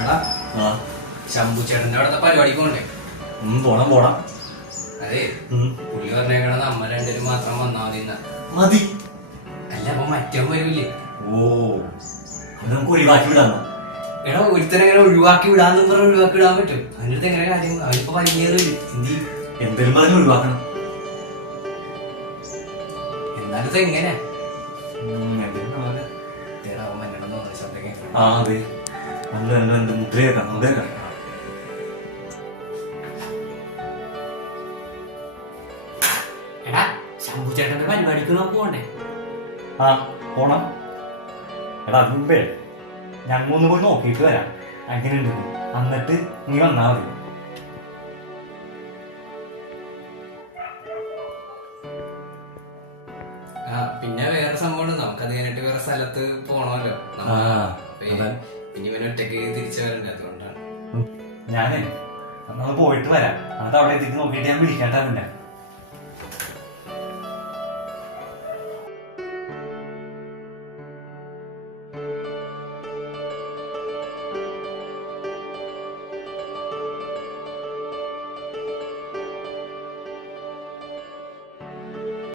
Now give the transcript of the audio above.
എടാ ആ. ശംഭു ചേട്ടന്റെ അവിടുത്തെ പരിപാടിക്ക് പോണ്ടേ ഉം, പോണം പോണം. അതെ ഉം. പുള്ളി പറഞ്ഞേക്കണ നമ്മ രണ്ടുപേരും മാത്രം വന്നാ മതി എന്നാ. മതി. അല്ല അപ്പൊ മറ്റവൻ വരൂല്ലേ? ഓ അത് നമുക്ക് ഒഴിവാക്കി വിടാം. എടാ ഒരുത്തനെ എങ്ങനെ ഒഴിവാക്കി വിടാന്ന് പറഞ്ഞ ഒഴിവാക്കി വിടാൻ പറ്റും. അതിനടുത്ത് എങ്ങനെ കാര്യം? അവനിപ്പോ വലിയേറില്ല എന്ത്? ചെയ്യും എന്തേലും പറഞ്ഞ് ഒഴിവാക്കണം. എന്നാലത്തെ എങ്ങനെ ഉം, എന്തേലും പറഞ്ഞ്. എടാ അവൻ മന്നണെന്ന് പറഞ്ഞ ശബ്ദം കേൾക്കണം. ആ അതെ. നല്ല നല്ല എന്റെ മുദ്ര കേൾക്കാം മുദ്ര കേൾക്കാം എടാ ശംഭു ചേട്ടന്റെ പരിപാടിക്ക് നമുക്ക് പോണ്ടേ? ആ പോണം. എടാ അത് മുമ്പേ ഞങ്ങൾ ഒന്ന് പോയി നോക്കിയിട്ട് വരാം. അങ്ങനെയുണ്ട് എന്നിട്ട് നീ വന്നാ മതി. ആ പിന്നെ വേറെ സംഭവം ഉണ്ട് നമുക്ക് അത് കഴിഞ്ഞിട്ട് വേറെ സ്ഥലത്ത് പോണമല്ലോ. ഇനി ഇവൻ തിരിച്ചു ഞാനേ നമ്മൾ പോയിട്ട് വരാം. അത് അവിടെ എത്തിയിട്ട് നോക്കിയിട്ട് ഞാൻ വിളിക്കാട്ടാ